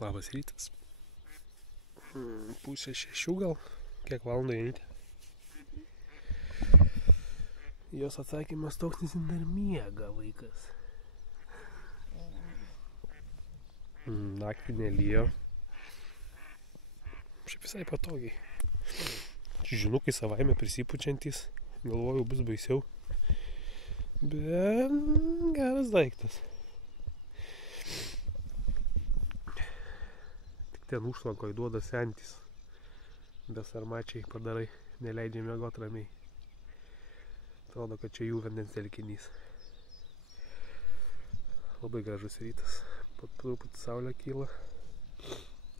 Labas rytas. Pusė 6 gal. Kiek valandų einite? Jos atsakymas toks, nes jin dar miega vaikas. Naktį nelijo. Šiaip visai patogiai. Čižinukai savaime prisipučiantys. Galvoju, bus baisiau. Bet geras daiktas. Tik ten užtvankoj duoda sentys. Besarmačiai padarai, neleidžia miegot ramiai. Atrodo, kad čia jų vandens telkinys. Labai gražus rytas. Truputį saulė kyla.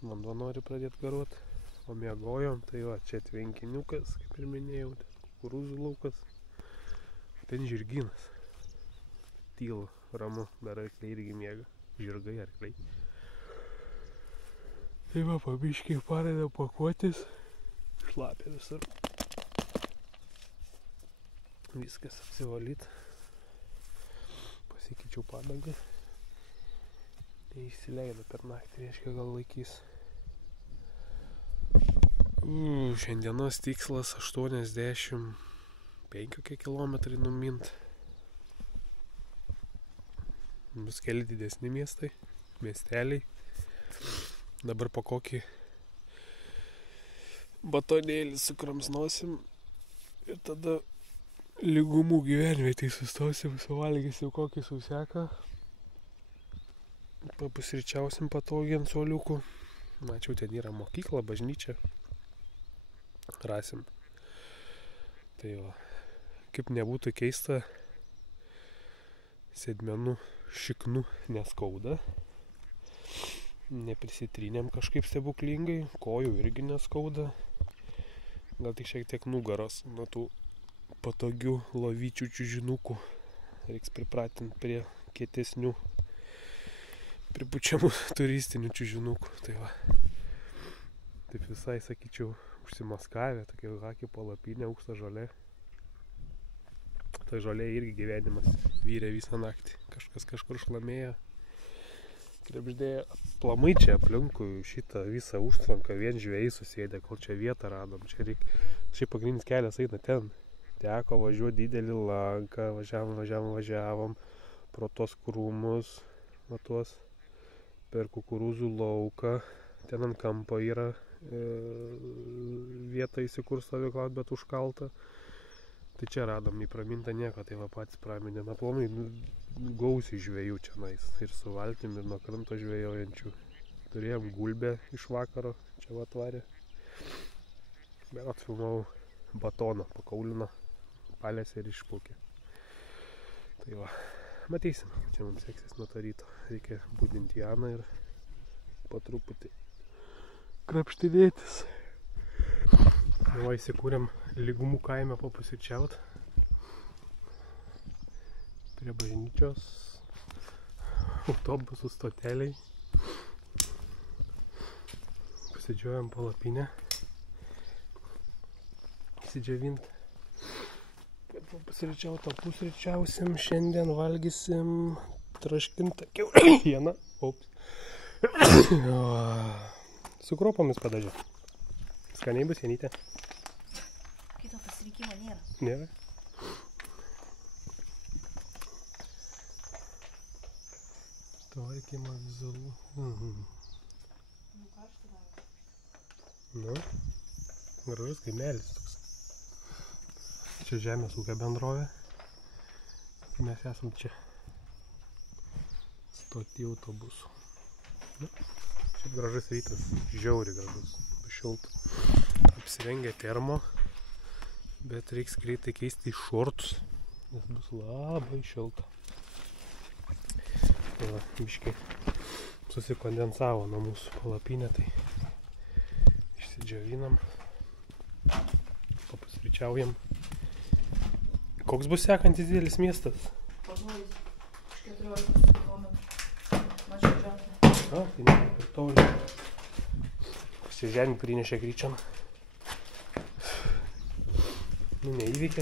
Vanduo nori pradėti garuot. O miegojom, tai va, čia tvenkiniukas, kaip ir minėjau, ten kukurūzų laukas. Ten žirgynas. Tylu, ramu, dar arkliai irgi miega. Žirgai, arkliai. Tai va, pabiškiai pradeda pakuotis. Šlapia visur. Viskas apsivalyt. Pasikeičiau padangą. Neįsileido per naktį, reiškia gal laikys. Šiandienos tikslas 85 kilometrai numint. Bus keli didesni miestai, miesteliai. Dabar po kokį batonėlį sukramsnosim ir tada lygumų gyvenvietėj sustosim, suvalgysim kokį sauseką. Papusryčiausim patogiai ant suoliukų. Mačiau, ten yra mokykla, bažnyčia. Rasim. Tai va, kaip nebūtų keista, sėdmenų šiknų neskauda. Neprisitrynėm kažkaip stebuklingai, kojų irgi neskauda. Gal tik šiek tiek nugaros nuo tų patogių lovyčių čiužinukų. Reiks pripratinti prie kietesnių pripučiamų turistinių čiužinukų. Tai va, taip visai, sakyčiau, užsimaskavę, tokia hakį palapinė, aukšta žolė. Tai žolė irgi gyvenimas vyrė visą naktį. Kažkas kažkur šlamėjo. Krebždėjo aplamai čia aplinkui šitą visą užtvanką, vien žvejai susėdė, kol čia vietą radom. Šiaip pagrindinis kelias eina ten. Teko važiuoti didelį lanką, važiavom pro tos krūmus, tuos per kukurūzų lauką. Ten ant kampo yra vieta įsikurs stovyklaut, bet užkalta. Tai čia radom įpramintą nieko, tai va patys praminėm. Aplamai gausiai žvejų čia nais. Ir su valtim, ir nuo kranto žvejojančių. Turėjom gulbę iš vakaro, čia va tvarė. Bet atfilmavau batoną, pakaulino, palėsė ir išplaukė. Tai va, matysim, čia mums seksis nuo to ryto. Reikia budinti Janą ir po truputį krapštinėtis. Va, įsikūrėm lygumų kaime papusryčiaut. Prie bažnyčios, autobusų stoteliai. Pasidžiojam palapinę. Įsidžiavint. Kad papusryčiaut, o pusryčiausim. Šiandien valgysim traškintą kiaulieną. Su kruopomis padažė. Skaniai bus, Janytė. Kito pasirinkimo nėra. Nėra? Tvarkymo vizualų. Nu, gražus kaimelis toks. Čia žemės ūkio bendrovė. Mes esam čia. Stoti autobusų. Nu, šiaip gražus rytas. Žiauriai gražus. Šilta. Apsirengę termo, bet reiks greitai keisti į šortus, nes bus labai šilta. Tai va, biškiai susikondensavo nuo mūsų palapinę, tai išsidžiovinam, papusryčiaujam. Koks bus sekantis didelis miestas? Pažuojus už 14 km. Mačiau ženklą. Tai ne per toli. Žemė prinešė gryčiam. Nu, neįveikė.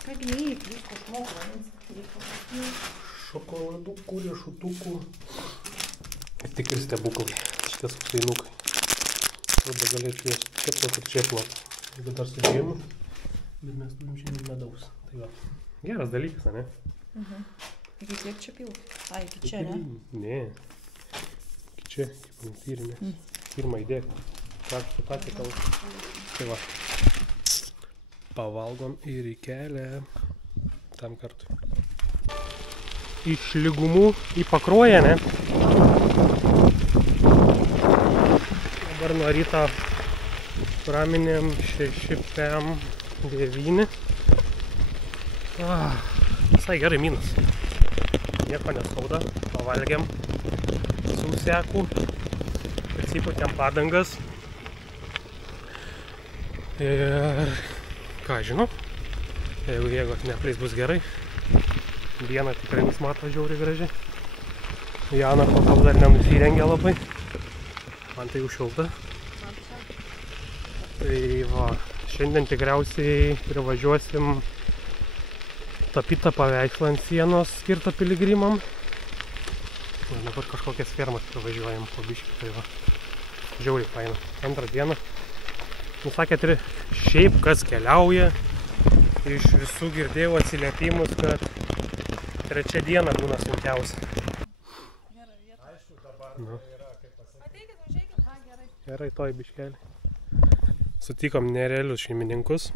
Kągi neįveikė, visko išmoko. Šokoladukų, riešutukų. Ir tik ir stebuklai. tie sustainukai. Tada galėčiau jas čia plot ir čia plot. Jeigu dar sudėjimų, bet mes turim šiandien medaus. Tai va, geras dalykas, ne? Iki kiek čia pilt? Ai, iki čia, ne? Ne. Iki čia, kaip punktyrinė. Pirmą įdėk. Karštą patiekalą. Tai va. Pavalgom ir į kelią. Tam kartui. Iš Lygumų į Pakruoją, ne? Dabar nuo ryto praminėm 6 PM 9. Visai gerai minus. Nieko neskauda. Pavalgėm sausiakų. Atsipūtėm padangas. Ir ką žinau, jeigu neapleis bus gerai. Dieną tikrai mus mato žiauriai gražiai. Jana kol dar nenusirengė labai. Man tai jau šilta. Tai va, šiandien tikriausiai privažiuosim tapytą paveikslą ant sienos skirtą piligrimam. Dabar kažkokias fermas privažiuojam po biškį, tai va. Žiauriai faina. Antrą dieną. Nusakėt, šiaip kas keliauja. Iš visų girdėjau atsiliepimus, kad trečia diena būna sunkiausia. Nu. Gerai, toj biškelį. Sutikom nerealius šeimininkus.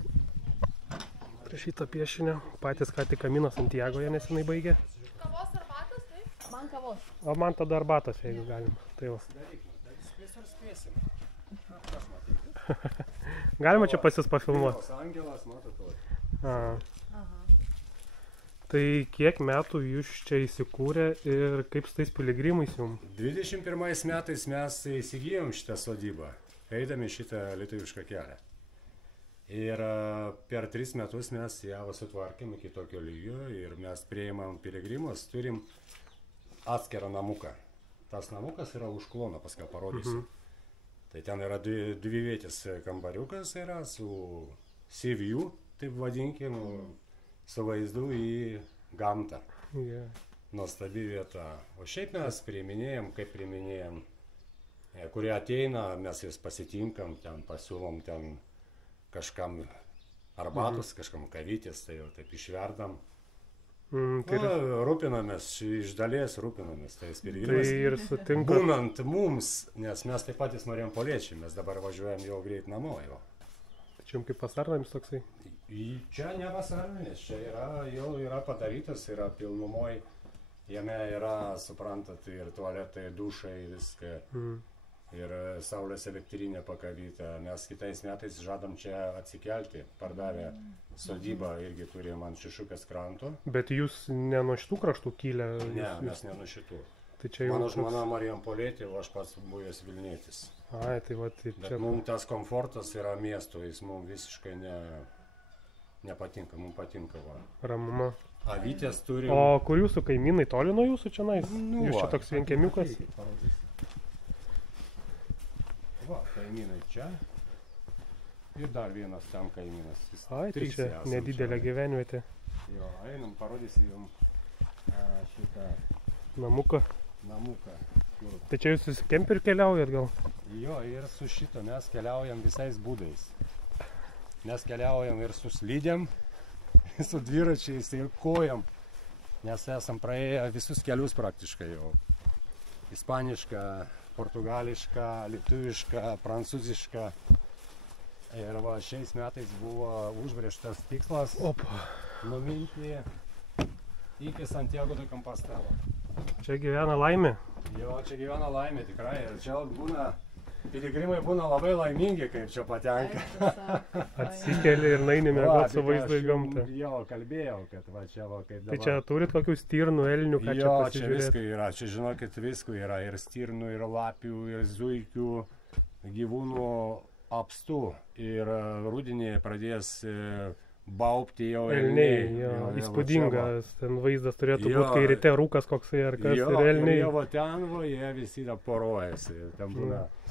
Prie šitą piešinio. Patys ką tik Camino Santiagoje nesenai baigė. Kavos arbatas, taip? Man kavos. O man tada arbatas, jeigu galima. Tai va. Galima čia pasis pafilmuoti? Angelas, matot. Tai kiek metų jūs čia įsikūrė ir kaip su tais piligrimais jums? 21 metais mes įsigijom šitą sodybą, eidami šitą lietuvišką kelią. Ir per 3 metus mes ją sutvarkėm iki tokio lygio ir mes priimam piligrimus, turim atskirą namuką. Tas namukas yra už klono, paskui parodysiu. Tai ten yra dvivietis kambariukas yra su sea view, taip vadinkim, su vaizdu į gamtą. Nuostabi vieta. O šiaip mes priiminėjom, kaip priiminėjom, kurie ateina, mes jas pasitinkam, ten pasiūlom ten kažkam arbatos, kažkam kavytės, tai jau taip išverdam. Rūpinamės, iš dalies rūpinamės tais piligrimais. Būnant mums, nes mes taip patys norėjom poliečiai, mes dabar važiuojam jau greit namo jau. Čia jums kaip vasarnamis toksai? Čia ne vasarnamis, čia jau yra padarytas, yra pilnumoj, jame yra, suprantat, ir tualetai, dušai, viską, ir saulės elektrinė pakavyta. Mes kitais metais žadam čia atsikelti, pardavę sodybą, irgi turim ant Šešupės kranto. Bet jūs ne nuo šitų kraštų kilę? Ne, mes ne nuo šitų. Mano žmona Marijampolietė, o aš pats buvęs Vilnietis. Ai, tai va, tai čia... Bet mums tas komfortas yra miesto, jis mums visiškai nepatinka, mums patinka. Ramuma. Avytės turim... O kur jūsų kaimynai, toli nuo jūsų čia nais? Jūs čia toks vienkiemiukas? Va, kaimynai čia. Ir dar vienas ten kaimynas. Ai, tai čia nedidelė gyvenvietė. Jo, einam, parodysiu jums šitą... Namuką. Namuką. Tai čia jūs su kemperiu keliaujat gal? Jo, ir su šito mes keliaujam visais būdais. Mes keliaujam ir su slidėm, su dviračiais ir kojam. Nes esam praėję visus kelius praktiškai jau. Ispanišką, portugališką, lietuvišką, prancūzišką. Ir va, šiais metais buvo užbrėžtas tikslas numinti iki Santiago de Compostela. Čia gyvena laimė? Jo, čia gyvena laimė tikrai. Ir čia būna, piligrimai būna labai laimingi, kaip čia patenka. Atsikeli ir naini miegot su vaizdu į gamtą. Jo, kalbėjau, kad va čia va kaip dabar. Tai čia turit kokių stirnų, elnių, ką čia pasižiūrėt? Jo, čia visko yra. Čia žinokit, visko yra. Ir stirnų, ir lapių, ir zuikių, gyvūnų apstų. Ir rudenį pradės baubti jau elniai. Įspūdingas ten vaizdas turėtų būti, kai ryte rūkas koksai ar kas ir elniai. Jo, va ten va, jie visi porojasi.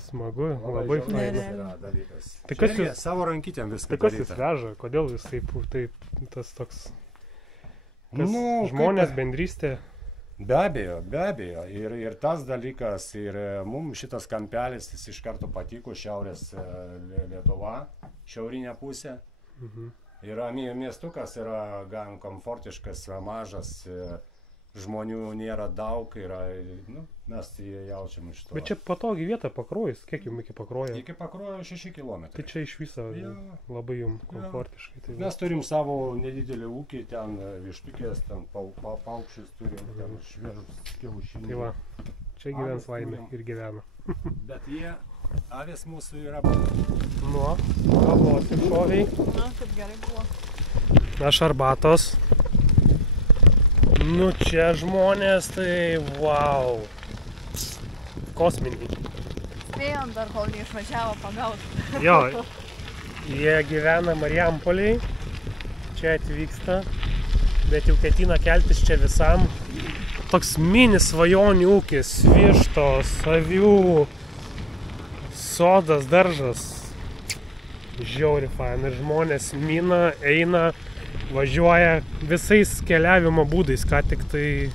Smagu, labai fainas dalykas. Tai kas jūs savo rankytėm viską daryta? Tai kas jūs veža? Kodėl jūs taip tas toks... Žmonės, bendrystė? Be abejo. Ir tas dalykas, ir mums šitas kampelis jis iš karto patiko, Šiaurės Lietuva, šiaurinė pusė. Yra miestukas, yra gan komfortiškas, mažas, žmonių nėra daug, mes jaučiam iš to. Bet čia patogi vieta Pakruojis, kiek jums iki Pakruojo? Iki Pakruojo 6 km. Tai čia iš viso labai jums komfortiškai. Tai mes turim savo nedidelį ūkį, ten vištukės, ten paukščius turim, ten šviežus kiaušinių. Tai va, čia gyvens laimė ir gyvena. Bet avės mūsų yra... Kavos ir šoviai. Kaip gerai buvo. Aš arbatos. Čia žmonės, tai wow. Kosminiai. Spėjom dar, kol neišvažiavo pagauti. Jo, jie gyvena Mariampoliai, čia atvyksta, bet jau ketina keltis čia visam. Toks mini svajonių ūkis, vištos, avių, sodas, daržas. Žiauri fain. Ir žmonės mina, eina, važiuoja visais keliavimo būdais, ką tik tai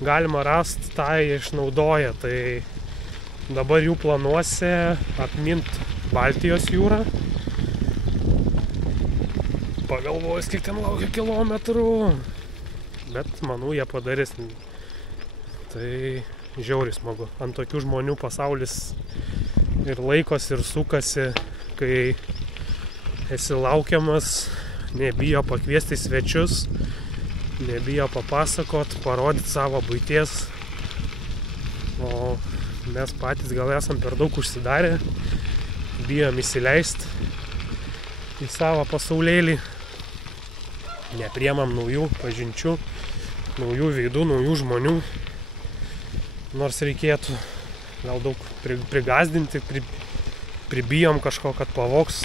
galima rasti, tą išnaudoja. Tai dabar jų planuose apmint Baltijos jūrą. Pagalvojus, kiek ten laukia kilometrų. Bet manau, jie padarys. Tai žiauriai smagu. Ant tokių žmonių pasaulis ir laikosi, ir sukasi, kai esi laukiamas, nebijo pakviesti svečius, nebijo papasakot, parodyti savo buities. O mes patys gal esam per daug užsidarę, bijom įsileisti į savo pasaulėlį. Nepriemam naujų pažinčių, naujų veidų, naujų žmonių. Nors reikėtų gal daug prigazdinti, pribijom kažko, kad pavogs,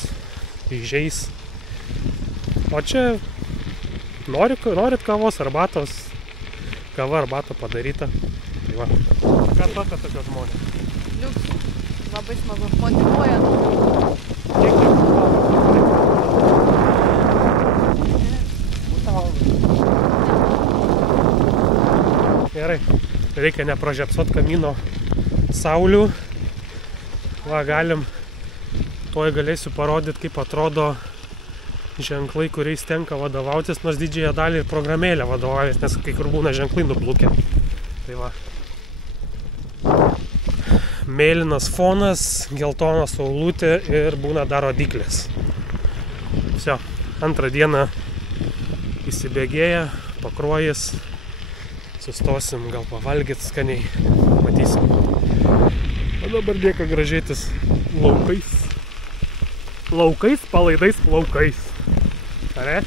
įžeis. O čia norit kavos, arbatos, kava, arbata padaryta. Tai va. Ką tokia tokie žmonės? Liuks, labai smagu, motyvuoja. Gerai, reikia nepražiopsot kamino saulių. Va, galėsiu parodyti, kaip atrodo ženklai, kuriais tenka vadovautis, nors didžiąją dalį ir programėlę vadovaujas, nes kai kur būna ženklai nublūkę. Tai va. Mėlynas fonas, geltona saulutė ir būna dar rodyklės. Visio, antrą dieną įsibėgėja, Pakruojis. Sustosim, gal pavalgyt skaniai, matysim. O dabar lieka gražėtis laukais. Laukais, palaidais plaukais. Are?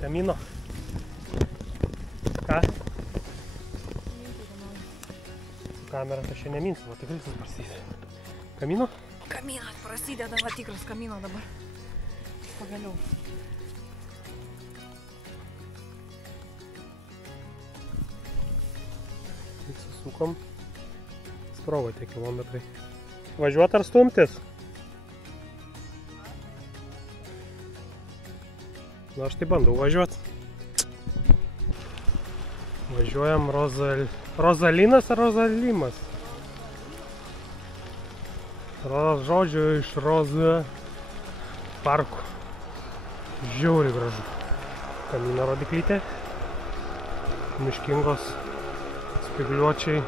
Kamino. Ką? Kamera tai šiandien neminsiu, o tikrai susparstysiu. Kamino? Kaminas prasideda, va tikras kamino dabar. Pagaliau. Tik susukom. Sprogo tie kilometrai. Važiuot ar stumtis? Na, aš tai bandau važiuoti. Važiuojam Rozalinas ar Rozalimas? Žodžiu iš Roza parko. Žiauriai gražu. Kamino rodiklytė. Miškingos spygliuočiai.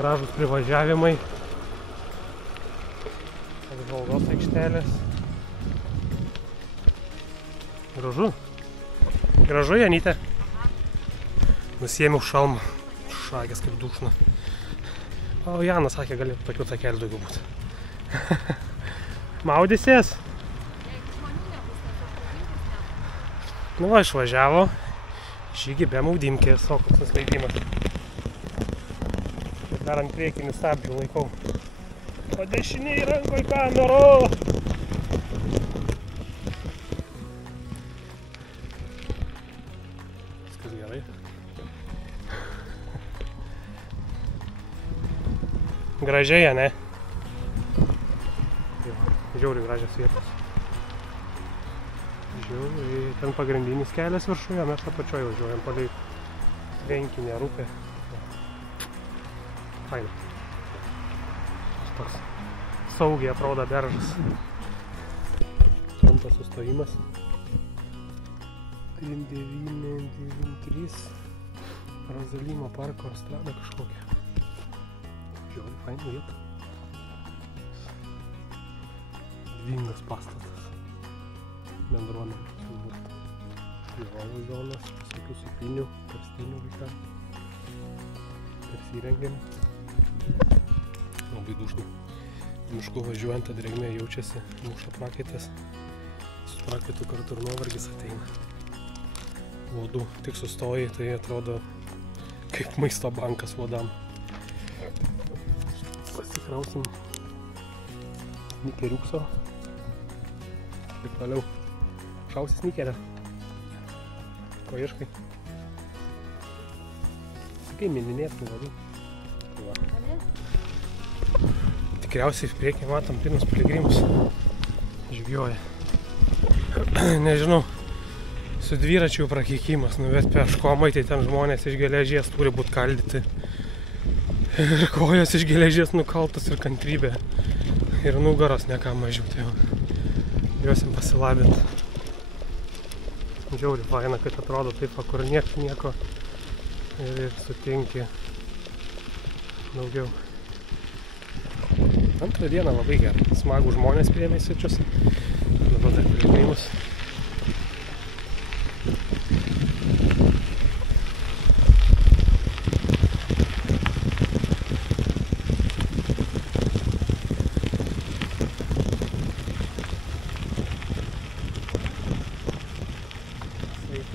Gražus privažiavimai. Apžvalgos aikštelės. Gražu. Gražu, Janytė. Nusiėmiau šalmą. Šakės kaip dušna. O Janas sakė, galėtų tokių takelių daugiau būti. Maudysies? Nu va, išvažiavo. Žygį be maudymkės, o koks nuslaidimas. Dar ant priekinių stabdžių laikau. O dešiniai rankoj kamero! Viskas gerai. Gražiai, ne? Žiauriai gražios vietos. Žiauriai. Ten pagrindinis kelias viršuje, mes apačioj važiuojam palei tvenkinį ar upę. Faina. Toks saugiai atrodo beržas. Trumpas sustojimas. 993 Rozalimo parko strada kažkokia. Žiauriai faina vieta. Dvingas pastatas. Bendruomenė suburta. Žiūrovų zonas, visokių supinių, karstinių vaikams. Persirengėm. Labai dušna. Mišku važiuojant, ta drėgmė jaučiasi, muša prakaitas. Su prakaitu kartu ir nuovargis ateina. Uodų tik sustoji, tai atrodo kaip maisto bankas uodam. Pasikrausim snikeriukso. Ir toliau. Šausi snikerę. Ko ieškai? Sakai, mininėtų uodų. Tikriausiai į priekį matom pirmus piligrimus žygioja. Nežinau, su dviračių prakeikimas, bet peškomai, tai ten žmonės iš geležies turi būti kaldyti. Ir kojos iš geležies nukaltos ir kantrybė. Ir nugaros neką mažiau, tai juosim pasilabinti. Žiauriai faina, kad atrodo taip, kur nieko ir sutinki daugiau. Antrą dieną labai gerai. Smagų žmonės priėmė į svečius. Dabar dar piligrimus.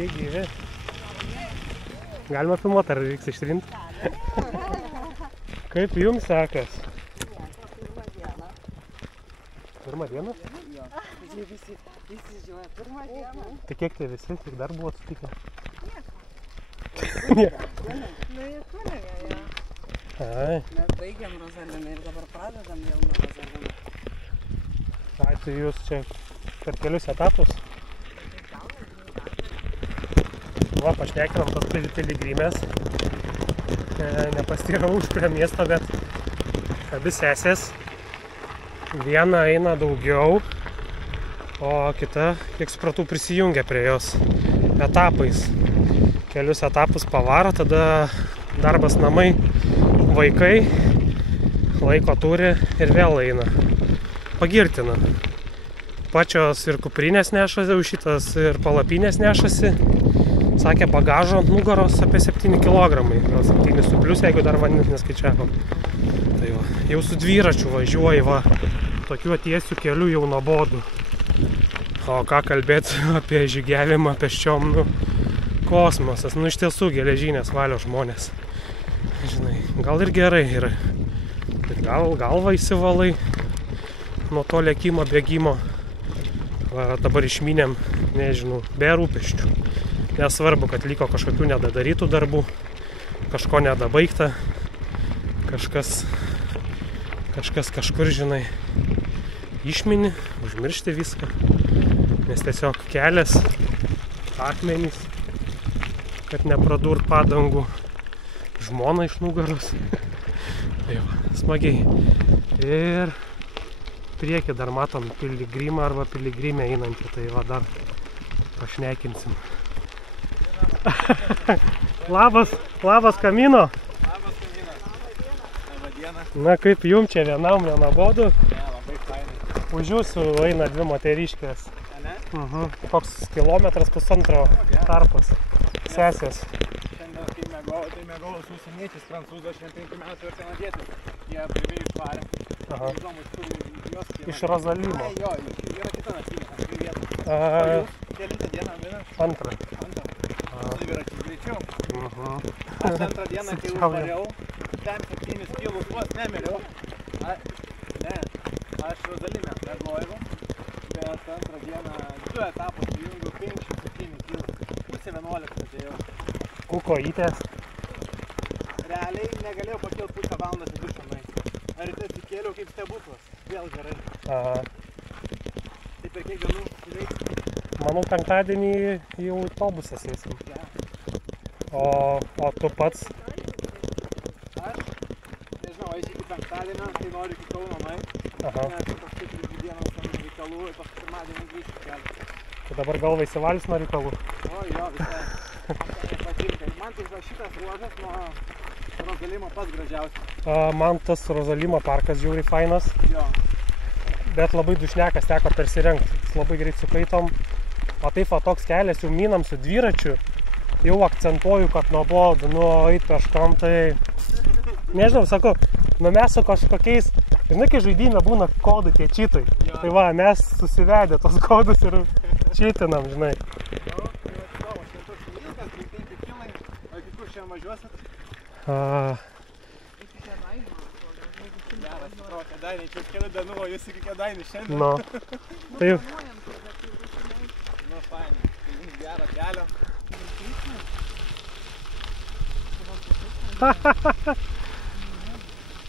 Sveiki, gyvi. Galima filmuoti, ar reiks ištrinti? Kaip jums sekas? Pirmą dieną? Jo, visi žioja pirmą dieną. Tai kiek tai visi, kiek dar buvo sutikę? Nieko. Nu, jie kunigą, jo. Ai. Mes baigiam Rozaliną ir dabar pradedam jau nuo Rozaliną. Ai, tai jūs čia per kelius etapus? Va, pašnekinom tos piligrimės. Nepastyravau už prie miesto, bet abi sesės. Viena eina daugiau, o kita, kiek supratau, prisijungia prie jos etapais. Kelius etapus pavaro, tada darbas namai, vaikai, laiko turi ir vėl eina. Pagirtina. Pačios ir kuprinės nešasi, jau šitas ir palapinės nešasi. Sakė, bagažo ant nugaros apie 7 kg, gal 7 su plius, jeigu dar vandens neskaičiavom. Tai va, jau su dviračiu važiuoji, va, tokiu tiesiu keliu jau nuobodu. O ką kalbėti apie žygiavimą pėsčiom, nu, kosmosas, nu iš tiesų geležinės valios žmonės. Žinai, gal ir gerai yra. Gal galvą įsivalai nuo to lėkimo, bėgimo. Va, dabar išminėm, nežinau, be rūpesčių. Nesvarbu, kad liko kažkokių nedadarytų darbų, kažko nedabaigta, kažkas kažkur, žinai, išmini, užmiršti viską, nes tiesiog kelias, akmenys, kad nepradurt padangų, žmona iš nugaros. Tai va, smagiai. Ir priekį dar matom piligrimą arba piligrimę einantį, tai va dar pašnekinsim. Labas Kamino. Labas Kamino. Labą dieną. Na kaip jum čia vienam nenuobodu? Ne, labai fainai. Už jūsų eina 2 moteriškės. Ne? Koks kilometras pusantro tarpas. Sesės. Šiandien, kai mėgau su užsieniečiais, prancūzas, šiandien 5 metų ir kanadietis. Jie privėjus parė. Įdomus, kur jos kėlė. Iš Rozalimo. Ai, jo, yra kita nakvynė, tam vietų. O A, jūs kelintą dieną vieną? Antrą. Antrą. Dviračiais greičiau. Mhm. Aš antrą dieną, kai užvariau, ten 7 kilus vos nemiriau. Ne, aš Rozalime mėgojau, bet antrą dieną 2 etapus sujungiau 5-7 kilus. Pusė 11 atėjau. Kukojytės. Realiai negalėjau pakilti pusę valandos į dušą nueiti. Ar atsikėliau kaip stebuklas. Vėl gerai. Aha. Tai per kiek dienų įveiks? Manau, penktadienį jau autobusas eisim. Ja. O tu pats? Aš, nežinau, eisiu iki penktadienio, tai noriu iki Kauno nueiti. Aha. Nes paskui 3 dienos ten reikalų ir paskui pirmadienį grįžti kelią. Tai dabar galva įsivalis nuo reikalų. O jo, visai. Patinka. Man tai šitas ruožas nuo Rozalimo pats gražiausias. Man tas Rozalimo parkas žiauriai fainas, Jo. bet labai dušnekas teko persirengti. Labai greit sukaitom. O taip va toks kelias jau minam su dviračiu. Jau akcentuoju, kad nuobodu, eit kažkam tai... Nežinau, sakau, mes su kažkokiais... Žinai, kai žaidime būna kodai tie čytai. Tai va, mes susivedę tos kodus ir čytinam, žinai. Jo, tai va, įdomu, šiandien toks ilgas, greitai kilai. O iki kur šiandien važiuosit? Geras, atrodo, Kėdainiai, čia kelių dienų, o jūs iki Kėdainių šiandien. Nu. Tai Nu, fainai, tai jums gero kelio.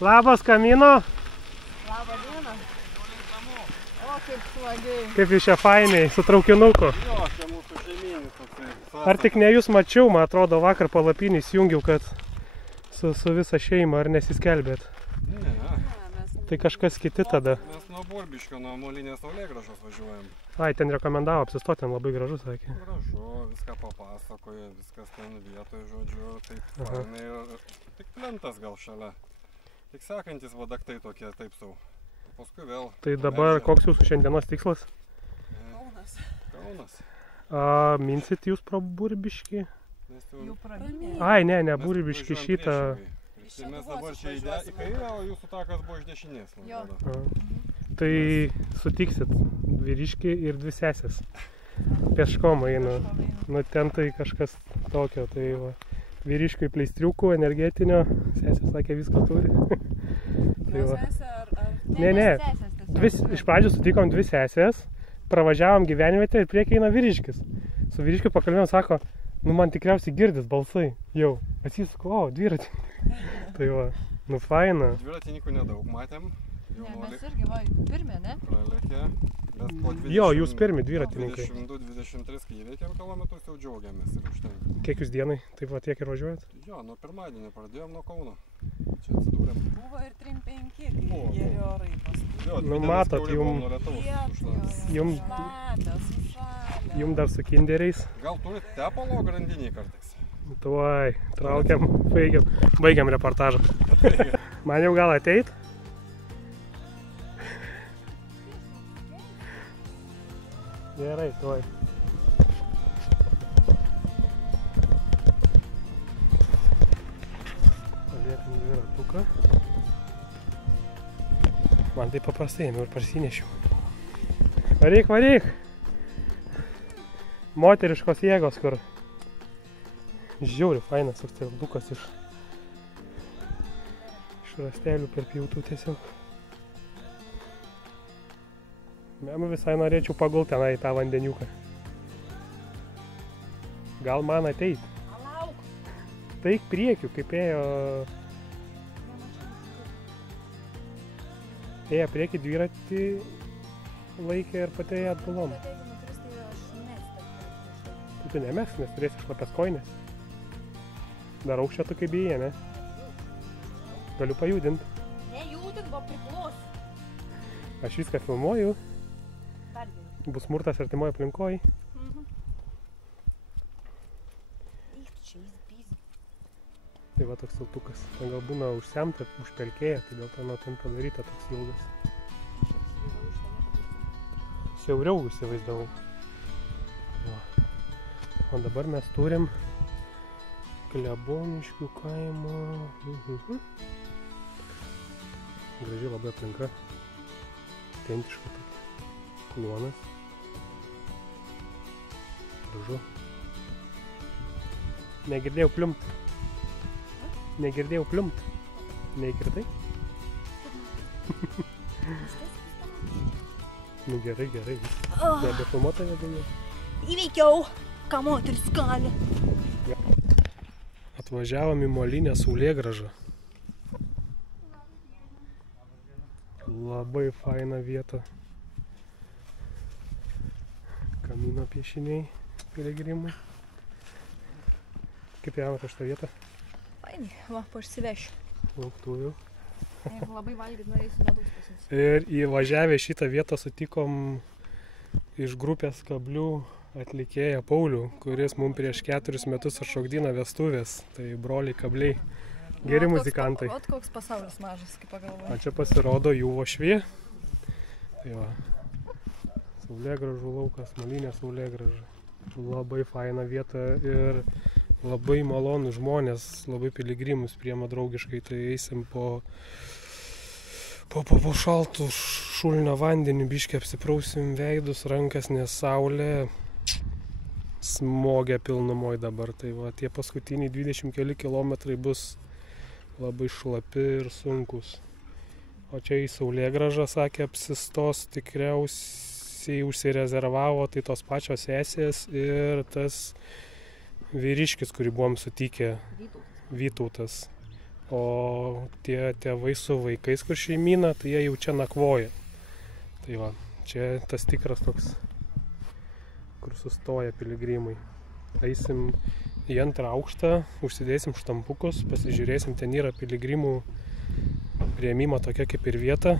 Labas, Kamino. Labą dieną. O, kaip smagiai. Kaip jūs čia fainiai, su traukinuku. Jo, čia mūsų šeiminis toksai. Ar tik ne jūs mačiau, man atrodo, vakar palapinį įsijungiau, kad su visa šeima, ar nesiskelbėt? Ne, Tai kažkas kiti tada. mes nuo Burbiškio, nuo Molinės Saulėgrąžos važiuojam. Ai, ten rekomendavo apsistoti, ten labai gražu, sakė. Gražu, viską papasakoja, viskas ten vietoje, žodžiu, taip fainai ir tik plentas gal šalia. Tik sekantis vadaktai tokie, taip sau. O paskui vėl. Tai dabar koks jūsų šiandienos tikslas? Kaunas. Kaunas. Minsit jūs pro Burbiškį? Mes Jau praminėjai. Ai, ne, mes Burbiškį važiuojam šitą. priešingai. Tai mes dabar čia į kairę, o jūsų takas buvo iš dešinės. man Jo. atrodo. Tai sutiksit vyriškį ir 2 sesės. Pieškom eina. Nu ten tai kažkas tokio, tai va. Vyriškiui pleistriukų, energetinio, sesės sakė viską turi. Tai va. Ne. Iš pradžių sutikom 2 sesės, pravažiavom gyvenvietę ir priekį eina vyriškis. Su vyriškiu pakalbėjom, sako, nu man tikriausiai girdis balsai, jau. Atsisako, o, dviratį. Tai va, nu faina. Dviratininkų nedaug matėm. Ne, mes irgi, va, pirmė, ne? Pralėkė. Bet po 20, Jo, jūs pirmi dviratininkai. 22-23, kai įveikėm kilometrus, jau džiaugiamės ir užtenka. Kiek jūs dienai? Taip va tiek ir važiuojat? Jo, nuo pirmadienio pradėjom nuo Kauno. Čia atsidūrėm. Buvo ir 3-5, kai Buvo. geri orai paskui. Jo, Nu, matot, jum- Jum- Jum dar su kinderiais. Gal turit tepalo grandinį kartais? Tuoj, traukiam, baigiam reportažą. Man jau gal ateit? Gerai, tuoj. Paliekam dviratuką. Man tai paprastai ėmiau ir parsinešiau. Varyk! Moteriškos jėgos, kur žiauri fainas toks tildukas iš rastelių per pjautų tiesiog. Mėmu visai norėčiau pagult tenai tą vandeniuką. Gal man ateit? Palauk! Tai priekiu, kaip ėjo priekį dviratį laikė ir pati ėjo atbulom. Bet jeigu nukris, tai aš nestabdžiau. Tai tu nemesk, nes turėsi šlapias koinės. Dar aukščia tu kaip bijai, ne? Galiu pajudinti. Nejudink, buvo priklos. Aš viską filmuoju, Dar geriau. bus smurtas artimoje aplinkoje. Eik čia, jis bizį. Tai va toks tiltukas. Ten gal būna užsemta, užpelkėję, tai dėl to nuo ten padaryta toks ilgas. siauriau įsivaizdavau. O dabar mes turim Kleboniškių kaimo. Graži labai aplinka. Autentiška tokia. Kluonas. Gražu. Negirdėjau pliumt. Negirdėjau pliumt. Neįkritai? Nu gerai, gerai. Nebefilmuota nebėjau. Įveikiau, ką moteris gali. Atvažiavom į Molinę Saulėgrąžą. Labai faina vieta. Kamino piešiniai piligrimai. Kaip jam apie šitą vietą? Fainai, va, pašsivešiu. Lauktuvių. Jeigu labai valgyt norėsiu, nedaug pasims. Ir įvažiavę šitą vietą sutikom iš grupės Kablių atlikėją Paulių, kuris mums prieš 4 metus atšokdino vestuvės. Tai broliai Kabliai. Geri muzikantai. Ot koks pasaulis mažas, kaip pagalvoju. O čia pasirodo jų uošvė. Tai va. Saulėgrąžų laukas, Molinė Saulėgrąža. Labai faina vieta ir labai malonus žmonės, labai piligrimus priema draugiškai. Tai eisim po šaltų šulinio vandenį, biškį apsiprausim veidus, rankas, nes saulė smogia pilnumoj dabar. Tai va, tie paskutiniai 20 keli kilometrai bus labai šlapi ir sunkus. O čia į Saulėgrąžą, sakė, apsistos tikriausiai užsirezervavo tai tos pačios sesės ir tas vyriškis, kurį buvom sutikę, Vytautas. O tie tėvai su vaikais, kur šeimyna, tai jie jau čia nakvoja. Tai va, čia tas tikras toks, kur sustoja piligrimai. Eisim į 2 aukštą, užsidėsim štampukus, pasižiūrėsim, ten yra piligrimų priėmimo tokia kaip ir vieta.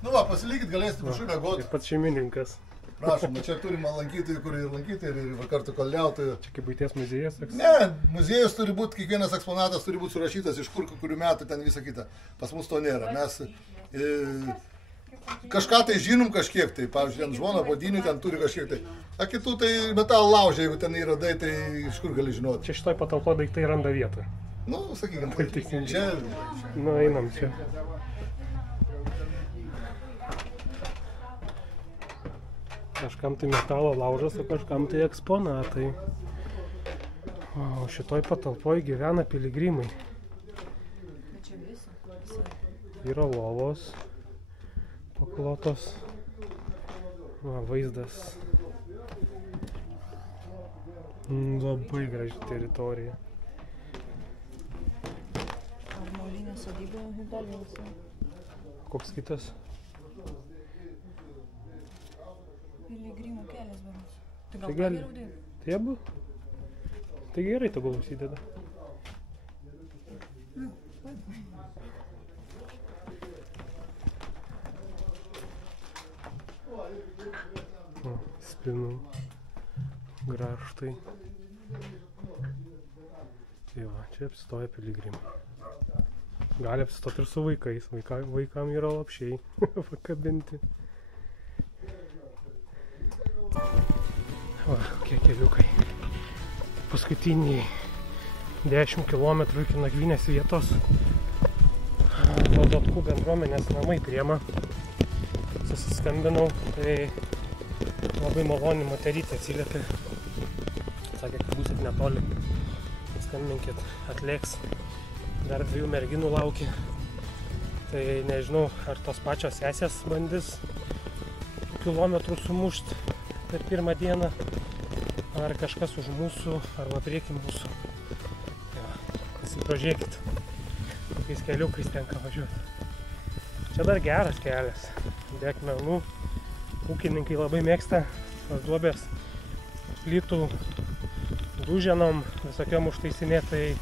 Nu va, pasilikit, galėsite viršų mėgoti. Ir pats šeimininkas. Prašom, čia turime lankytojų, kurie ir lankytojai, ir kartu koliautojų. Čia kaip buities muziejus? Ne, muziejus turi būti, kiekvienas eksponatas turi būti surašytas, iš kur, kurių metų, ten visą kitą. Pas mus to nėra. Mes kažką tai žinom kažkiek, tai pavyzdžiui, ten žmona podinių ten turi kažkiek tai. A kitų tai metalų laužė, jeigu ten yra radai, tai iš kur gali žinoti. Čia šitoj patalpo daiktai randa vietą. Nu, sakykime, čia. Nu, einam čia. Kažkam tai metalo laužas, o kažkam tai eksponatai. O šitoj patalpoj gyvena piligrimai. Yra lovos paklotos. Va, vaizdas. Labai graži teritorija. Ar Molinė sodyba įdaliausi? Koks kitas? Piligrimų kelias berods. Tai Tai gal gali. geriau dėti? Tai abu? Tai gerai tegul užsideda. O, spinų grąžtai. Tai va, čia apsistoja piligrimai. Gali apsistoti ir su vaikais. Vaikam yra lopšiai pakabinti. Va, kokie keliukai. Paskutiniai 10 km iki nakvynės vietos. Valdotkų bendruomenės namai priema. Susiskambinau, tai labai maloni moterytė atsiliepė. Sakė, kad būsit netoli. Skambinkit, atlėks. Dar 2 merginų laukia. Tai nežinau, ar tos pačios sesės bandys kilometrų sumušti per pirmą dieną, ar kažkas už mūsų, arba prieki mūsų. Ja, pasiprožiekit, kokiais keliukais tenka važiuoti. Čia dar geras kelias, be akmenų. Ūkininkai labai mėgsta tos duobės plytų duženom, visokiom užtaisinėti, tai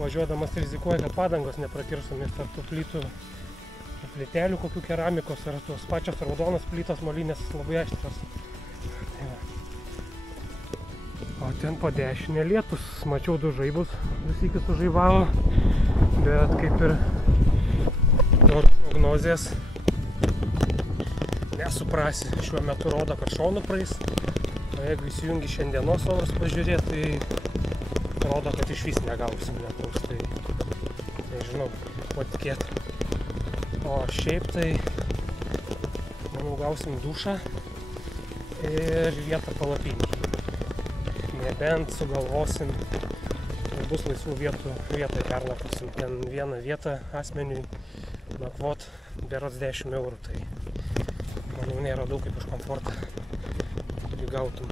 važiuodamas rizikuoja, kad padangos neprakirsumės tarp tų plytų, plytelių kokių keramikos, ar tos pačios raudonos plytos molinės labai aštrios. O ten po dešinė lietus, mačiau 2 žaibus, visikis sužaibavo, bet kaip ir prognozės nesuprasi. Šiuo metu rodo, kad šonu praeis. O jeigu įsijungi šiandienos orus pažiūrėti, tai rodo, kad iš vis negausim lietaus. Tai nežinau, kuo tikėti. O šiaip tai, manau, gausim dušą ir vietą palapinį. Nebent sugalvosim, bus laisvų vietų, vietoj pernakvosim. Ten vieną vietą asmeniui nakvot berods 10 eurų, tai manau nėra daug kaip už komfortą, kurį gautum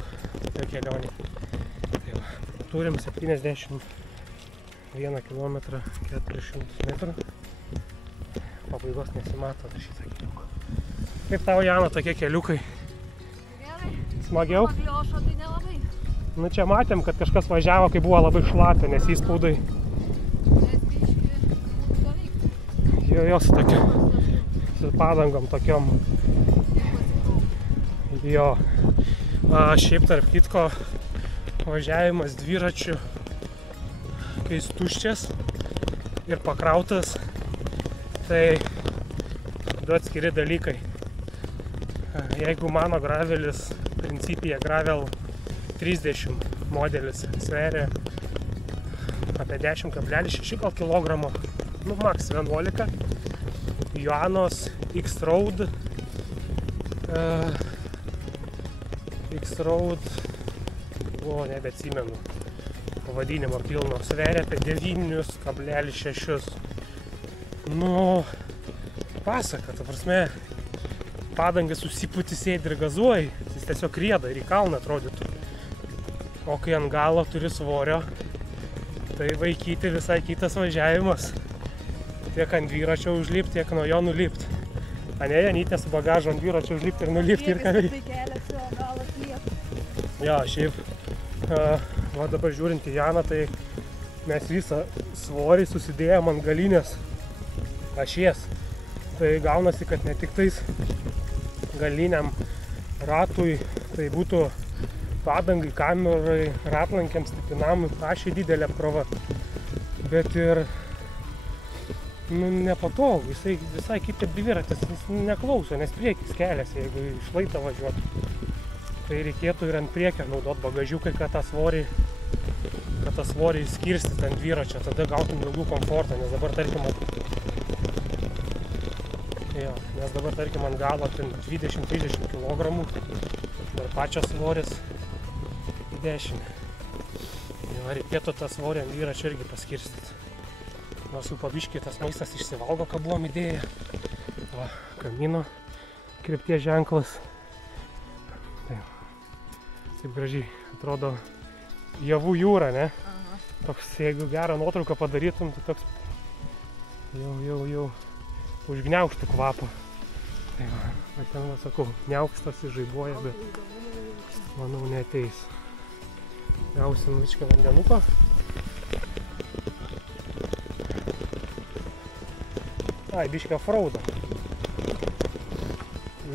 tokią kelionį. Tai va, turim 71 km 400 metrų. Pabaigos nesimato šitą keliuką. Kaip tau, Jana, tokie keliukai? Gerai. Smagiau? Pagliošo tai nelabai. Nu čia matėm, kad kažkas važiavo, kai buvo labai šlapia, nes įspaudai. Nes biški pavykti. Jo, su padangom tokiom. Jo. Šiaip tarp kitko važiavimas dviračiu, kai jis tuščias ir pakrautas, tai du atskiri dalykai. Jeigu mano gravelis, principija gravel 30 modelis, sveria apie 10,6 kg, nu max 11. Joanos X-Road buvo, nebeatsimenu pavadinimo pilno, sveria apie 9,6. Nu, pasaka, ta prasme, padangas susiputi sėdi ir gazuoji, jis tiesiog rieda ir į kalną atrodytų. O kai ant galo turi svorio, tai vaikyti visai kitas važiavimas. Tiek ant dviračio užlipti, tiek nuo jo nulipti. Ane, Janytė su bagažu ant dviračio užlipti ir nulipti ir kavai. Jo, šiaip, va dabar žiūrint į Janą, tai mes visą svorį susidėjom ant galinės ašies. Tai gaunasi, kad ne tik tais galiniam ratui, tai būtų padangai, kamerai, ratlankiams, stipinam, ašiai didelė apkrova. Bet ir nepatogu, jisai visai kaip dviratis, jis neklauso, nes priekis kelias, jeigu iš laito važiuotų. Tai reikėtų ir ant priekio naudot bagažiukai, kad tą svorį skirstyt ant dviračio, tada gautum daugiau komforto, nes dabar tarkim ant galo 20-30 kg, ir pačios svoris 10. Reikėtų tą svorį ant dviračio irgi paskirstyti. Nors jau pabiškiai tas maistas išsivalgo, ką buvom įdėję. Va, kamino krypties ženklas. Taip gražiai atrodo javų jūra, ne? Toks, jeigu gerą nuotrauką padarytum, tai toks jau užgniaužtų kvapą. Tai va, ten, sakau, gniaukstas žaibuoja, bet manau neateis. Gausim vičką vandenuko. Ai, biškį offroadą.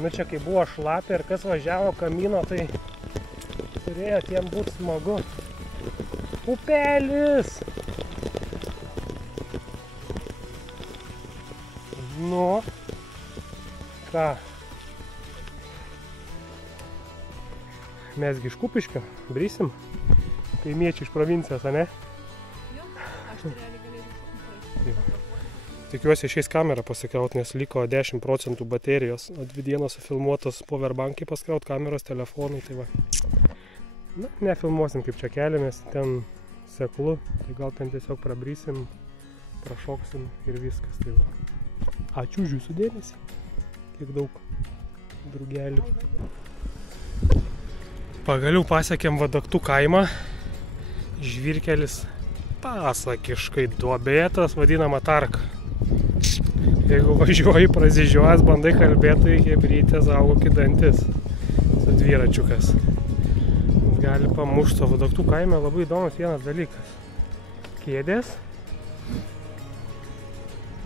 Nu čia kai buvo šlapia ir kas važiavo kamino, tai turėjo tiem būt smagu. Upelis! Nu, ką? Mesgi iš Kupiškio, brisim. Kaimiečiai iš provincijos, ane? Jo, aš tai realiai galėjau. Tikiuosi šiais kamerą pasikraut, nes liko 10% baterijos, o 2 dienos sufilmuotos powerbankai paskraut, kameros, telefonai, tai va. Na, nefilmuosim kaip čia keliamės, ten seklu, tai gal ten tiesiog prabrysim, prašoksim ir viskas, tai va. Ačiū už jūsų dėmesį, kiek daug drugelių. Pagaliau pasiekėm Vadaktų kaimą, žvyrkelis pasakiškai duobėtas, vadinama tarka. Jeigu važiuoji, prasižiojęs, bandai kalbėti, tai hebrytė saugokit dantis su dviračiukas. Gali pamušti. Vadaktų kaime labai įdomus vienas dalykas. Kėdės.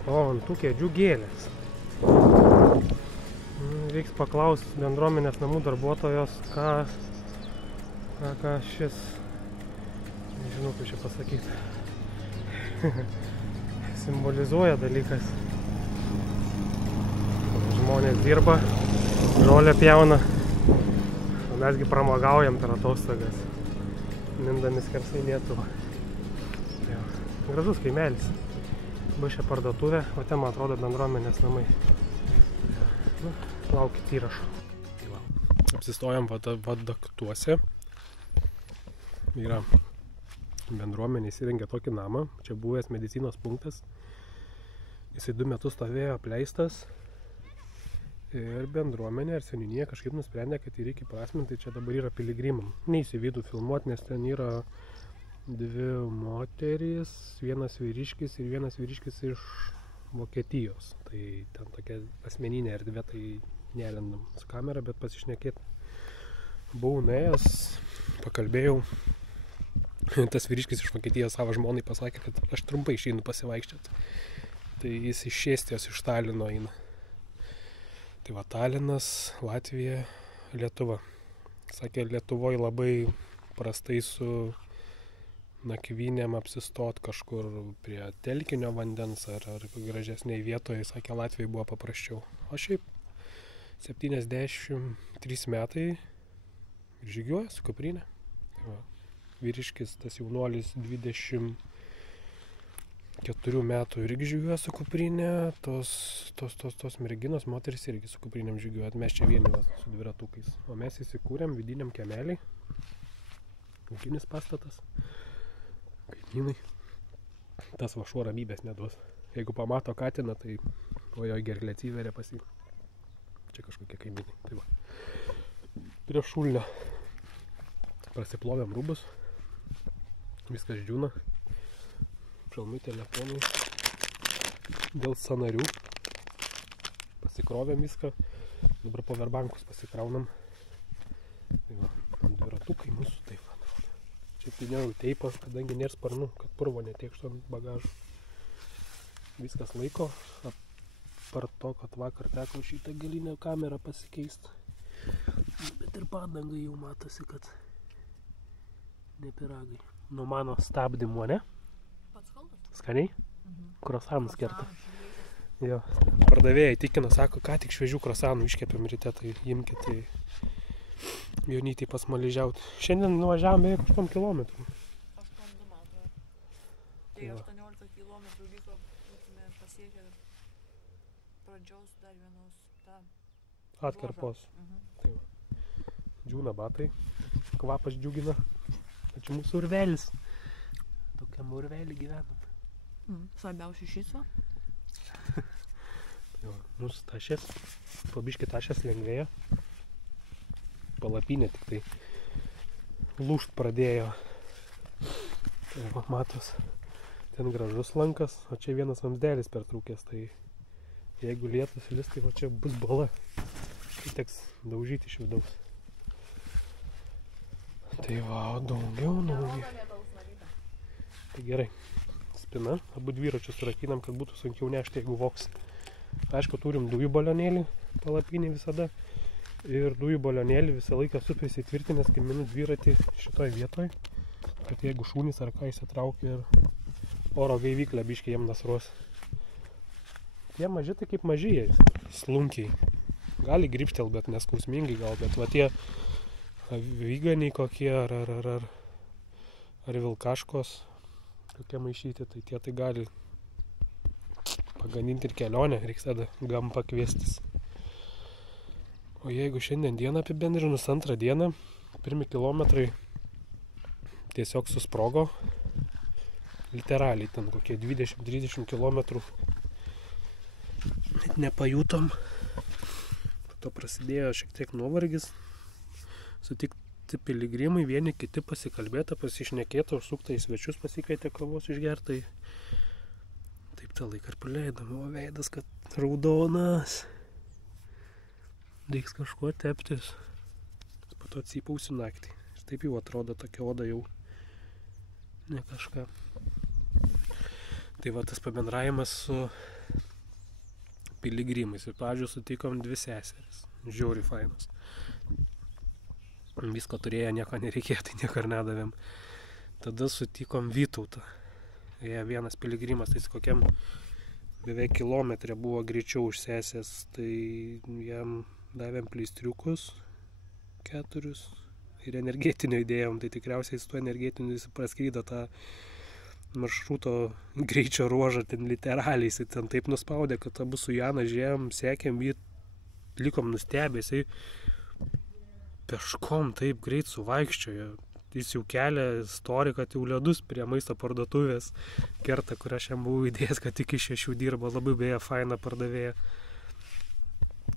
O, ant tų kėdžių gėlės. Reiks paklausti bendruomenės namų darbuotojos, ką šis, nežinau kaip čia pasakyti, simbolizuoja dalykas. Žmonės dirba, žolę pjauna. O mesgi pramogaujam per atostogas. Mindami skersai Lietuvą. Tai gražus kaimelis. Bašė parduotuvė, o ten, man atrodo, bendruomenės namai. Nu, laukit įrašo. Tai va. Apsistojam Vadaktuose. Yra bendruomenė įsirengė tokį namą. Čia buvęs medicinos punktas. Jisai 2 metus stovėjo apleistas. Ir bendruomenė ir seniūnija kažkaip nusprendė, kad jį reikia prasminti. Tai čia dabar yra piligrimam. Neįsiu vidų filmuoti, nes ten yra 2 moterys, 1 vyriškis ir 1 vyriškis iš Vokietijos. Tai ten tokia asmeninė erdvė, tai nelendam su kamera, bet pasišnekėti. Buvau nuėjęs, pakalbėjau. Tas vyriškis iš Vokietijos savo žmonai pasakė, kad aš trumpai išeinu pasivaikščioti. Tai jis iš Estijos, iš Talino eina. Tai va, Talinas, Latvija, Lietuva. Sakė, Lietuvoje labai prastai su nakvynėm apsistot kažkur prie telkinio vandens ar gražesniai vietoje. Sakė, Latvijai buvo paprasčiau. O šiaip 73 metai žygiuoja su kuprinė. Tai va, vyriškis, tas jaunuolis 24 metų irgi žygiuoja su kuprinė. Tos merginos, moteris irgi su kuprinėm žygiuoja. Mes čia vieni su dviratukais. O mes įsikūrėm vidiniam kiemelį. Ūkinis pastatas. Kaimynai. Tas va šuo ramybės neduos. Jeigu pamato katiną, tai jo gerklė atsiveria pas jį. Čia kažkokie kaimynai. Tai va. Prie šulnio. Prasiplovėm rūbus. Viskas džiūna. Šalmai telefonai. Dėl sąnarių. Pasikrovėm viską. Dabar powerbankus pasikraunam. Tai va. Dviratukai mūsų taip. Čia piniau teipas, kadangi nėra sparnų, kad purvo netiekštų ant bagažų. Viskas laiko. Apart to, kad vakar teko šitą galinę kamerą pasikeisti. Bet ir padangai jau matosi, kad ne piragai. Nuo mano stabdymo, ne? Pats kaltas? Skaniai? Krosanus kerta. Jo. Pardavėjai tikina, sako, ką tik šviežių krosanų iškepėm ryte, tai imkit, tai Jonytį pas Maližiaut. Šiandien nuvažiavom beveik 8 kilometrų. 8 man atrodo. Tai 18 kilometrų vyko, būtume pasiekę pradžios dar vienos tą atkarpos. Tai va. Džiūna batai. Kvapas džiugina. Čia mūsų urvelis. Tokiam urvelį gyvenam. Svarbiausia šitą. Tai va, mūsų tašės. Pabiški tašės lengvėja. Palapinė tik tai lūžt pradėjo. Tai va, matos, ten gražus lankas, o čia vienas vamsdelis pertrūkęs, tai jeigu lietus lis, tai va čia bus bala. Tai teks daužyti iš vidaus. Tai va, daugiau. Tai gerai. Spina, abu dviračius surakinam, kad būtų sunkiau nešti, jeigu voksi. Aišku, turim dujų balionėlį palapinį visada. Ir dujų balionėlį visą laiką esu prisitvirtinęs, kai minu dviratį šitoj vietoj, kad jeigu šunys ar ką įsitraukia ir oro gaiviklę biškį jiem nasruos. Tie maži tai kaip maži jie, slunkiai. Gali grįžtel, bet neskausmingai gal, bet va tie aviganiai kokie ar vilkaškos kokie maišyti, tai tie tai gali paganinti ir kelionę, reiks tada gam pakviestis. O jeigu šiandien dieną apibendrinus, antrą dieną, 1 kilometrai tiesiog susprogo, literaliai ten kokie 20-30 kilometrų net nepajutom. Po to prasidėjo šiek tiek nuovargis, sutikti piligrimai, vieni kiti pasikalbėta, pasišnekėta, užsukta į svečius, pasikvietė kavos išgertai. Taip tą laiką ir praleidom, o veidas, kad raudonas. Reiks kažkuo teptis. Po to atsipausiu naktį. Ir taip jau atrodo tokia oda jau ne kažką. Tai va tas pabendravimas su piligrimais. Ir pradžioje sutikom 2 seseris. Žiauriai fainos. Visko turėjo, nieko nereikėjo, tai nieko ir nedavėm. Tada sutikom Vytautą. Jie vienas piligrimas, tai kokiam beveik kilometrė buvo greičiau už sesės. Tai jam davėm pleistriukus 4 ir energetinio įdėjom, tai tikriausiai su tuo energetiniu jis praskrydo tą maršruto greičio ruožą ten literaliai, jis ten taip nuspaudė, kad abu su Jana žiūrėjom, sekėm jį, likom nustebę, jisai peškom taip greit suvaikščiojo. Jis jau kelia storį, kad jau ledus prie maisto parduotuvės kerta, kur aš jam buvau įdėjęs, kad iki 6 dirba, labai beje faina pardavėja.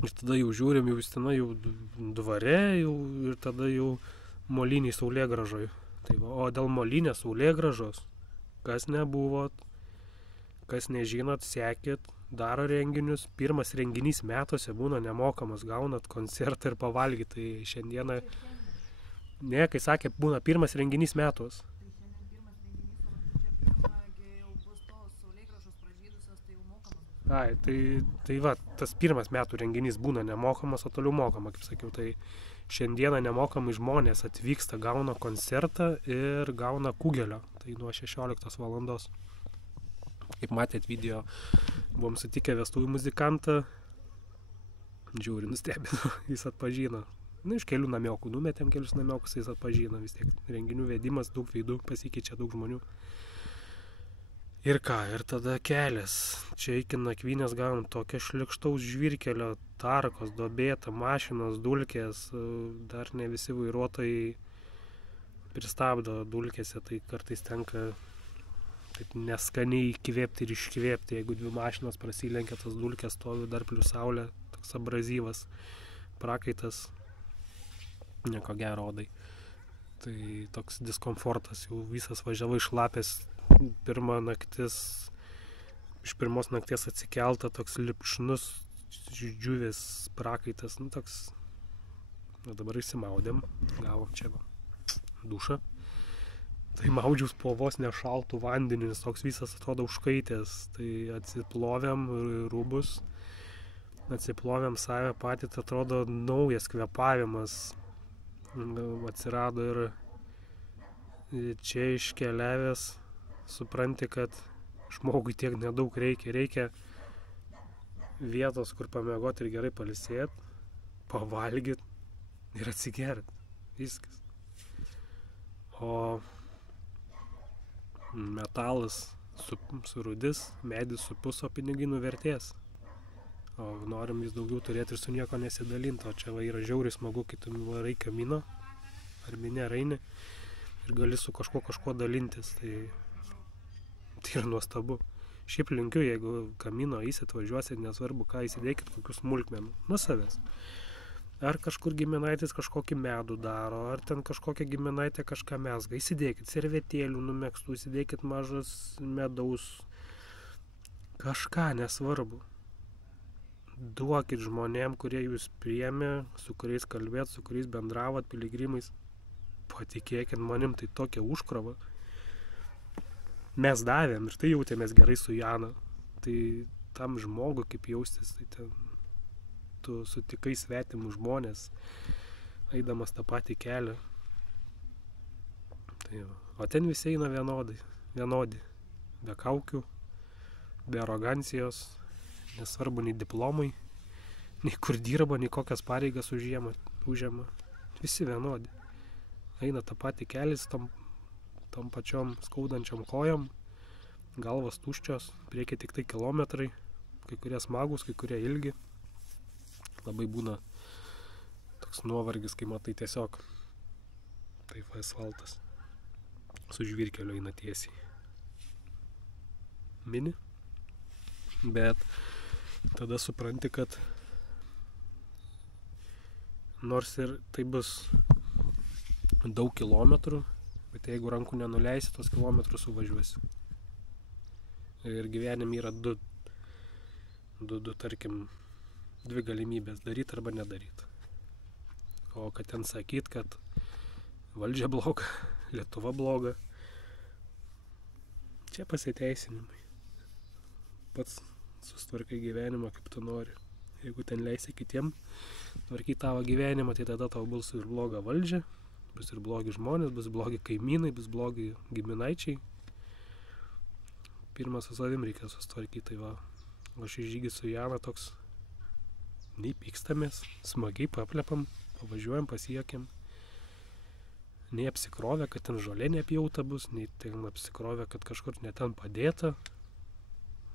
Ir tada jau žiūrim, jau Justina jau dvare, jau, ir tada jau moliniai saulėgražoj. Tai va, o dėl molinės saulėgražos, kas nebuvot, kas nežinot, sekit, daro renginius. Pirmas renginys metuose būna nemokamas, gaunat koncertą ir pavalgyt. Tai šiandieną, ne, kai sakė, būna pirmas renginys metuos. Ai, tai va, tas pirmas metų renginys būna nemokamas, o toliau mokama, kaip sakiau. Tai šiandieną nemokamai žmonės atvyksta, gauna koncertą ir gauna kugelio. Tai nuo 16 valandos. Kaip matėt video, buvom sutikę vestuvių muzikantą. Žiūri, nustebino, jis atpažino. Na, iš kelių namiokų numetėm, kelius namiokus jis atpažino. Vis tiek renginių vedimas, daug veidų, pasikeičia daug žmonių. Ir ką, ir tada kelias. Čia iki nakvynės gavom tokią šlikštaus žvyrkelio, tarkos, duobėta, mašinos, dulkės, dar ne visi vairuotojai pristabdo dulkėse, tai kartais tenka taip neskaniai įkvėpti ir iškvėpti, jeigu 2 mašinos prasilenkia, tas dulkės stovi, dar plius saulė, toks abrazyvas, prakaitas, nieko gero odai. Tai toks diskomfortas, jau visas važiavai šlapės. Pirma naktis, iš pirmos nakties atsikelta toks lipšnus, džiuvės prakaitas, nu toks, na dabar išsimaudėm, gavom čia dušą. Tai maudžiaus po vos nešaltų vandeniu, nes toks visas atrodo užkaitęs, tai atsiplovėm rūbus, atsiplovėm save patį, tai atrodo naujas kvėpavimas, atsirado ir čia iškeliavęs. Supranti, kad žmogui tiek nedaug reikia vietos, kur pamiegoti ir gerai pailsėti, pavalgyti ir atsigerti. Viskas. O metalas surudis, medis supus, o pinigai nuvertės. O norim vis daugiau turėti ir su nieko nesidalinti. O čia va yra žiauriai smagu, kai tu varai kamino, ar minė raini, ir gali su kažko dalintis. Tai yra nuostabu. Šiaip linkiu, jeigu kamino įsitvažiuosit, nesvarbu ką, įsidėkit kokius smulkmenų nuo savęs. Ar kažkur giminaitis kažkokį medų daro, ar ten kažkokia giminaitė kažką mezga. Įsidėkit servetėlių numegztų, įsidėkit mažas medaus. Kažką, nesvarbu. Duokit žmonėm, kurie jūs priėmė, su kuriais kalbėt, su kuriais bendravot, piligrimais. Patikėkit manim, tai tokia užkrova. Mes davėm ir tai jautėmės gerai su Jana. Tai tam žmogui kaip jaustis, tai ten tu sutikai svetimų žmonės, eidamas tą patį kelią. Tai, o ten visi eina vienodi. Be kaukių, be arogancijos, nesvarbu nei diplomai, nei kur dirba, nei kokias pareigas užima. Visi vienodi. Eina tą patį kelią tom pačiom skaudančiom kojom, galvos tuščios, priekyje tik tai kilometrai, kai kurie smagus, kai kurie ilgi. Labai būna toks nuovargis, kai matai tiesiog taip asfaltas su žvyrkeliu eina tiesiai. Mini, bet tada supranti, kad nors ir tai bus daug kilometrų, bet jeigu rankų nenuleisi, tos kilometrus suvažiuosi. Ir gyvenime yra du, tarkim, 2 galimybės, daryti arba nedaryti. O kad ten sakyt, kad valdžia bloga, Lietuva bloga, čia pasiteisinimai. Pats sustvarkai gyvenimą, kaip tu nori. Jeigu ten leisi kitiem tvarkyti tavo gyvenimą, tai tada tau bus ir bloga valdžia, bus ir blogi žmonės, bus blogi kaimynai, bus blogi giminaičiai. Pirma su savim reikia sustvarkyti, tai va. O šis žygis su Jana toks nei pykstamės, smagiai paplepam, pavažiuojam, pasiekiam. Nei apsikrovę, kad ten žolė nepjauta bus, nei ten apsikrovę, kad kažkur neten padėta.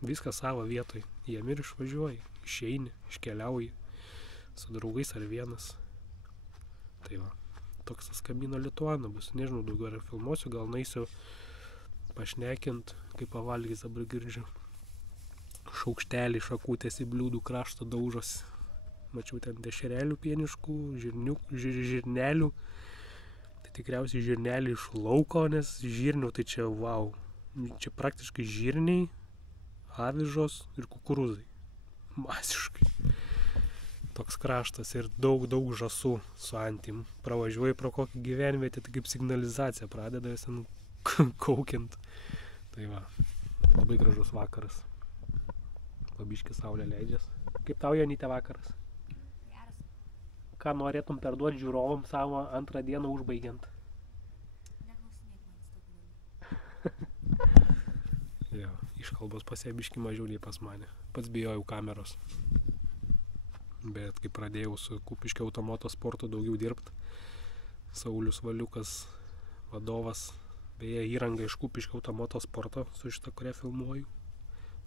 Viskas savo vietoj. Jiem ir išvažiuoji, išeini, iškeliauji su draugais ar vienas. Tai va, toks tas Camino Lituano bus. Nežinau, daugiau ar filmuosiu, gal naisiu pašnekint, kaip pavalgys dabar girdžiu. Šaukštelį šakutės į bliūdų kraštą daužosi. Mačiau ten dešrelių pieniškų, žirnelių. Tai tikriausiai žirnelį iš lauko, nes žirnių tai čia wow. Čia praktiškai žirniai, avižos ir kukurūzai. Masiškai. Toks kraštas ir daug žąsų su antim. Pravažiuoji pro kokį gyvenvietę, tai kaip signalizacija pradeda vis ten kaukint. Tai va, labai gražus vakaras. Pabiški saulė leidžias. Kaip tau, Jonyte, vakaras? Geras. Ką norėtum perduoti žiūrovom savo antrą dieną užbaigiant? Neklausinėk man tokių. Jo, iškalbos pasiebiški mažiau nei pas mane. Pats bijojau kameros. Bet kai pradėjau su Kupiškio automoto sportu daugiau dirbti, Saulius Valiukas, vadovas, beje, įranga iš Kupiškio automoto sporto su šitą, kurią filmuoju.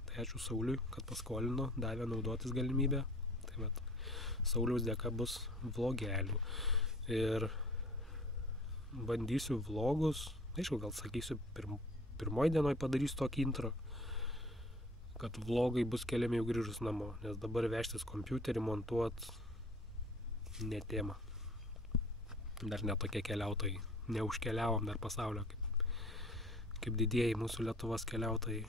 Tai ačiū Sauliui, kad paskolino, davė naudotis galimybę. Tai vat, Sauliaus dėka bus vlogelių. Ir bandysiu vlogus, aišku, gal sakysiu, pirmoj dienoj padarysiu tokį intro, kad vlogai bus keliami jau grįžus namo, nes dabar vežtis kompiuterį, montuot ne tema. Dar netokie keliautojai, neužkeliavom dar pasaulio, kaip didieji mūsų Lietuvos keliautojai.